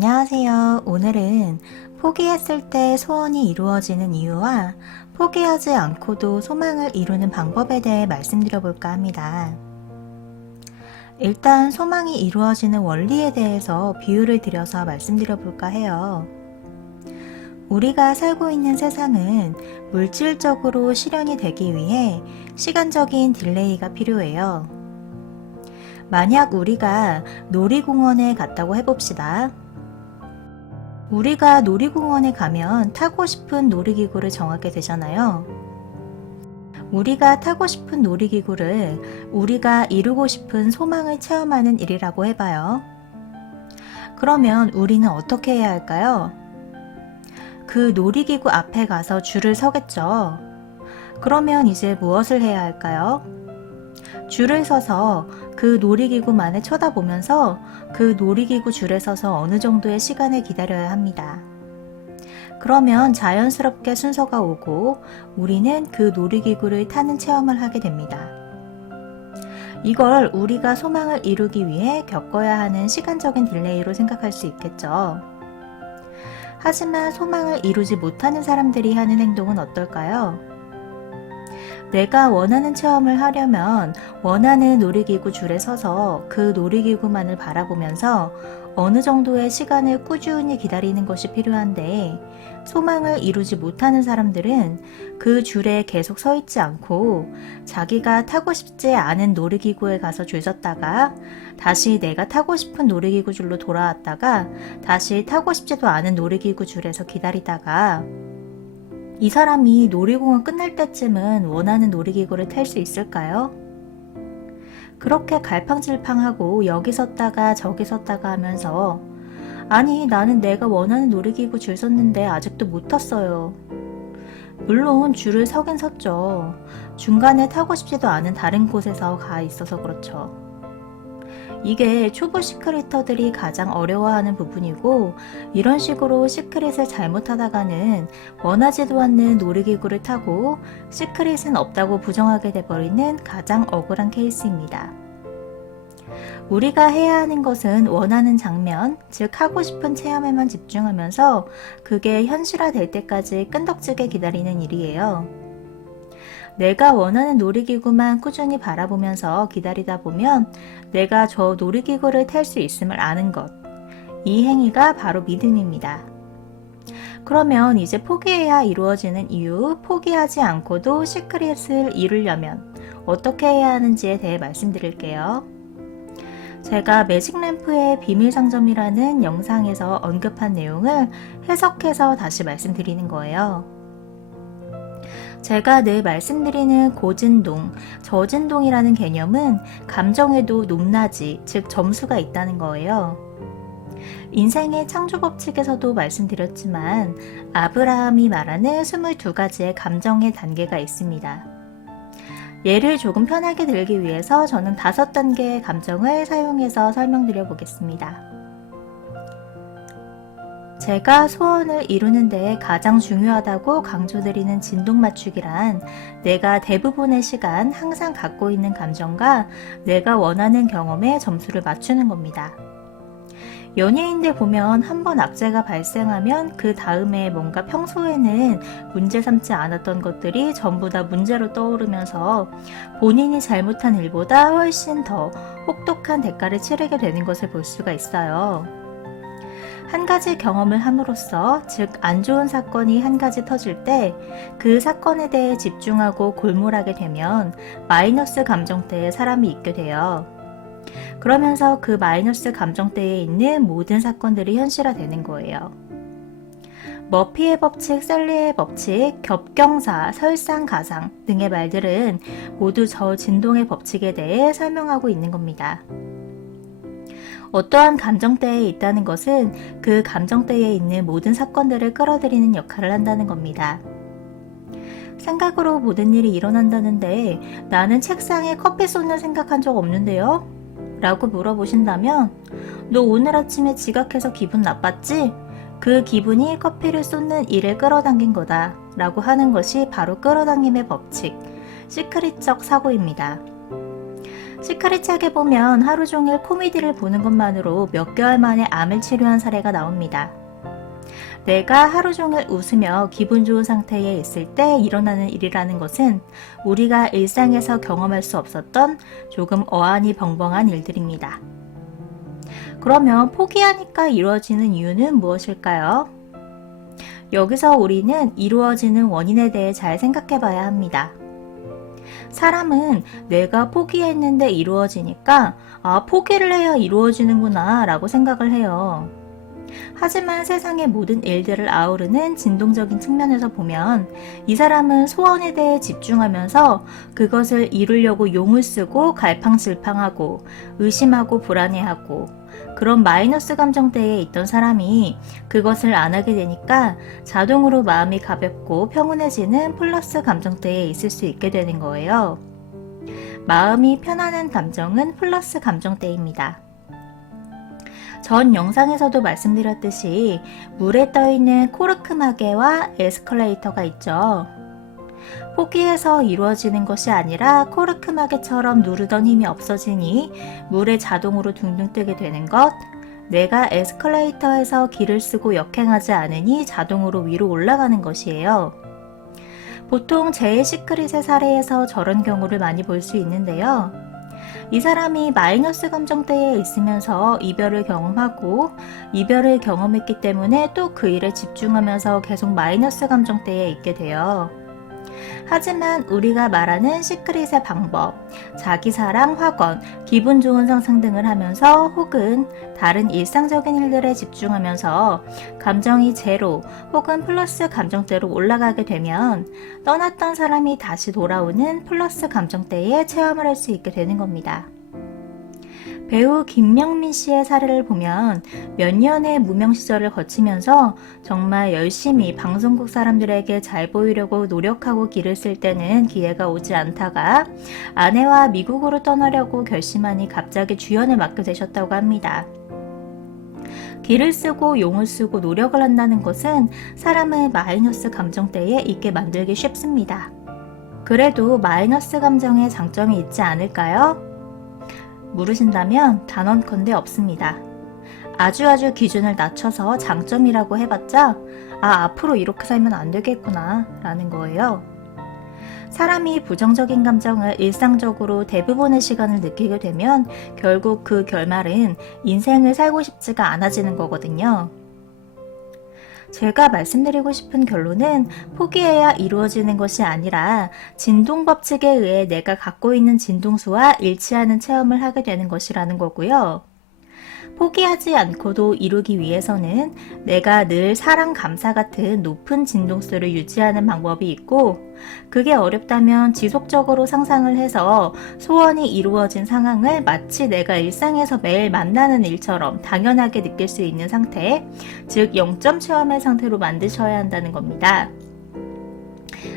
안녕하세요. 오늘은 포기했을 때 소원이 이루어지는 이유와 포기하지 않고도 소망을 이루는 방법에 대해 말씀드려 볼까 합니다. 일단 소망이 이루어지는 원리에 대해서 비유를 들여서 말씀드려 볼까 해요. 우리가 살고 있는 세상은 물질적으로 실현이 되기 위해 시간적인 딜레이가 필요해요. 만약 우리가 놀이공원에 갔다고 해봅시다. 우리가 놀이공원에 가면 타고 싶은 놀이기구를 정하게 되잖아요. 우리가 타고 싶은 놀이기구를 우리가 이루고 싶은 소망을 체험하는 일이라고 해봐요. 그러면 우리는 어떻게 해야 할까요? 그 놀이기구 앞에 가서 줄을 서겠죠. 그러면 이제 무엇을 해야 할까요? 줄을 서서 그 놀이기구만을 쳐다보면서 그 놀이기구 줄에 서서 어느 정도의 시간을 기다려야 합니다. 그러면 자연스럽게 순서가 오고 우리는 그 놀이기구를 타는 체험을 하게 됩니다. 이걸 우리가 소망을 이루기 위해 겪어야 하는 시간적인 딜레이로 생각할 수 있겠죠. 하지만 소망을 이루지 못하는 사람들이 하는 행동은 어떨까요? 내가 원하는 체험을 하려면 원하는 놀이기구 줄에 서서 그 놀이기구만을 바라보면서 어느 정도의 시간을 꾸준히 기다리는 것이 필요한데, 소망을 이루지 못하는 사람들은 그 줄에 계속 서 있지 않고 자기가 타고 싶지 않은 놀이기구에 가서 줄 섰다가 다시 내가 타고 싶은 놀이기구 줄로 돌아왔다가 다시 타고 싶지도 않은 놀이기구 줄에서 기다리다가 이 사람이 놀이공원 끝날 때쯤은 원하는 놀이기구를 탈 수 있을까요? 그렇게 갈팡질팡하고 여기 섰다가 저기 섰다가 하면서 아니 나는 내가 원하는 놀이기구 줄 섰는데 아직도 못 탔어요. 물론 줄을 서긴 섰죠. 중간에 타고 싶지도 않은 다른 곳에서 가 있어서 그렇죠. 이게 초보 시크릿터들이 가장 어려워하는 부분이고, 이런 식으로 시크릿을 잘못하다가는 원하지도 않는 놀이기구를 타고 시크릿은 없다고 부정하게 돼버리는 가장 억울한 케이스입니다. 우리가 해야 하는 것은 원하는 장면, 즉 하고 싶은 체험에만 집중하면서 그게 현실화될 때까지 끈덕지게 기다리는 일이에요. 내가 원하는 놀이기구만 꾸준히 바라보면서 기다리다 보면 내가 저 놀이기구를 탈 수 있음을 아는 것. 이 행위가 바로 믿음입니다. 그러면 이제 포기해야 이루어지는 이유, 포기하지 않고도 시크릿을 이루려면 어떻게 해야 하는지에 대해 말씀드릴게요. 제가 매직램프의 비밀상점이라는 영상에서 언급한 내용을 해석해서 다시 말씀드리는 거예요. 제가 늘 말씀드리는 고진동, 저진동이라는 개념은 감정에도 높낮이, 즉 점수가 있다는 거예요. 인생의 창조 법칙에서도 말씀드렸지만 아브라함이 말하는 22가지의 감정의 단계가 있습니다. 예를 조금 편하게 들기 위해서 저는 5단계의 감정을 사용해서 설명드려 보겠습니다. 제가 소원을 이루는 데 가장 중요하다고 강조드리는 진동 맞추기란 내가 대부분의 시간 항상 갖고 있는 감정과 내가 원하는 경험에 점수를 맞추는 겁니다. 연예인들 보면 한번 악재가 발생하면 그 다음에 뭔가 평소에는 문제 삼지 않았던 것들이 전부 다 문제로 떠오르면서 본인이 잘못한 일보다 훨씬 더 혹독한 대가를 치르게 되는 것을 볼 수가 있어요. 한 가지 경험을 함으로써, 즉 안 좋은 사건이 한 가지 터질 때 그 사건에 대해 집중하고 골몰하게 되면 마이너스 감정대에 사람이 있게 돼요. 그러면서 그 마이너스 감정대에 있는 모든 사건들이 현실화되는 거예요. 머피의 법칙, 셀리의 법칙, 겹경사, 설상가상 등의 말들은 모두 저 진동의 법칙에 대해 설명하고 있는 겁니다. 어떠한 감정대에 있다는 것은 그 감정대에 있는 모든 사건들을 끌어들이는 역할을 한다는 겁니다. 생각으로 모든 일이 일어난다는데 나는 책상에 커피 쏟는 생각한 적 없는데요? 라고 물어보신다면 너 오늘 아침에 지각해서 기분 나빴지? 그 기분이 커피를 쏟는 일을 끌어당긴 거다 라고 하는 것이 바로 끌어당김의 법칙, 시크릿적 사고입니다. 시크릿책에 보면 하루 종일 코미디를 보는 것만으로 몇 개월 만에 암을 치료한 사례가 나옵니다. 내가 하루 종일 웃으며 기분 좋은 상태에 있을 때 일어나는 일이라는 것은 우리가 일상에서 경험할 수 없었던 조금 어안이 벙벙한 일들입니다. 그러면 포기하니까 이루어지는 이유는 무엇일까요? 여기서 우리는 이루어지는 원인에 대해 잘 생각해 봐야 합니다. 사람은 내가 포기했는데 이루어지니까 포기를 해야 이루어지는구나 라고 생각을 해요. 하지만 세상의 모든 일들을 아우르는 진동적인 측면에서 보면 이 사람은 소원에 대해 집중하면서 그것을 이루려고 용을 쓰고 갈팡질팡하고 의심하고 불안해하고 그런 마이너스 감정대에 있던 사람이 그것을 안 하게 되니까 자동으로 마음이 가볍고 평온해지는 플러스 감정대에 있을 수 있게 되는 거예요. 마음이 편안한 감정은 플러스 감정대입니다. 전 영상에서도 말씀드렸듯이 물에 떠있는 코르크마개와 에스컬레이터가 있죠. 포기해서 이루어지는 것이 아니라 코르크마개처럼 누르던 힘이 없어지니 물에 자동으로 둥둥 뜨게 되는 것, 내가 에스컬레이터에서 길을 쓰고 역행하지 않으니 자동으로 위로 올라가는 것이에요. 보통 제일 시크릿의 사례에서 저런 경우를 많이 볼 수 있는데요. 이 사람이 마이너스 감정대에 있으면서 이별을 경험하고 이별을 경험했기 때문에 또 그 일에 집중하면서 계속 마이너스 감정대에 있게 돼요. 하지만 우리가 말하는 시크릿의 방법, 자기 사랑, 학원, 기분 좋은 상상 등을 하면서 혹은 다른 일상적인 일들에 집중하면서 감정이 제로 혹은 플러스 감정대로 올라가게 되면 떠났던 사람이 다시 돌아오는 플러스 감정대에 체험을 할 수 있게 되는 겁니다. 배우 김명민 씨의 사례를 보면 몇 년의 무명 시절을 거치면서 정말 열심히 방송국 사람들에게 잘 보이려고 노력하고 길을 쓸 때는 기회가 오지 않다가 아내와 미국으로 떠나려고 결심하니 갑자기 주연을 맡게 되셨다고 합니다. 길을 쓰고 용을 쓰고 노력을 한다는 것은 사람을 마이너스 감정대에 있게 만들기 쉽습니다. 그래도 마이너스 감정에 장점이 있지 않을까요? 물으신다면 단언컨대 없습니다. 아주 기준을 낮춰서 장점이라고 해봤자 앞으로 이렇게 살면 안 되겠구나 라는 거예요. 사람이 부정적인 감정을 일상적으로 대부분의 시간을 느끼게 되면 결국 그 결말은 인생을 살고 싶지가 않아지는 거거든요. 제가 말씀드리고 싶은 결론은 포기해야 이루어지는 것이 아니라 진동 법칙에 의해 내가 갖고 있는 진동수와 일치하는 체험을 하게 되는 것이라는 거고요. 포기하지 않고도 이루기 위해서는 내가 늘 사랑, 감사 같은 높은 진동수를 유지하는 방법이 있고 그게 어렵다면 지속적으로 상상을 해서 소원이 이루어진 상황을 마치 내가 일상에서 매일 만나는 일처럼 당연하게 느낄 수 있는 상태, 즉 0점 체험의 상태로 만드셔야 한다는 겁니다.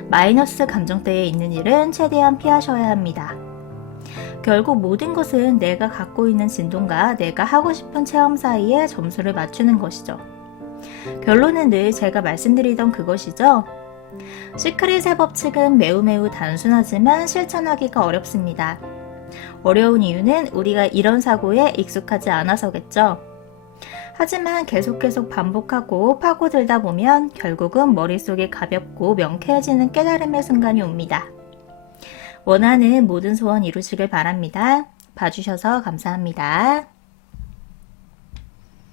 마이너스 감정대에 있는 일은 최대한 피하셔야 합니다. 결국 모든 것은 내가 갖고 있는 진동과 내가 하고 싶은 체험 사이에 점수를 맞추는 것이죠. 결론은 늘 제가 말씀드리던 그것이죠. 시크릿의 법칙은 매우 단순하지만 실천하기가 어렵습니다. 어려운 이유는 우리가 이런 사고에 익숙하지 않아서겠죠. 하지만 계속 반복하고 파고들다 보면 결국은 머릿속이 가볍고 명쾌해지는 깨달음의 순간이 옵니다. 원하는 모든 소원 이루시길 바랍니다. 봐주셔서 감사합니다.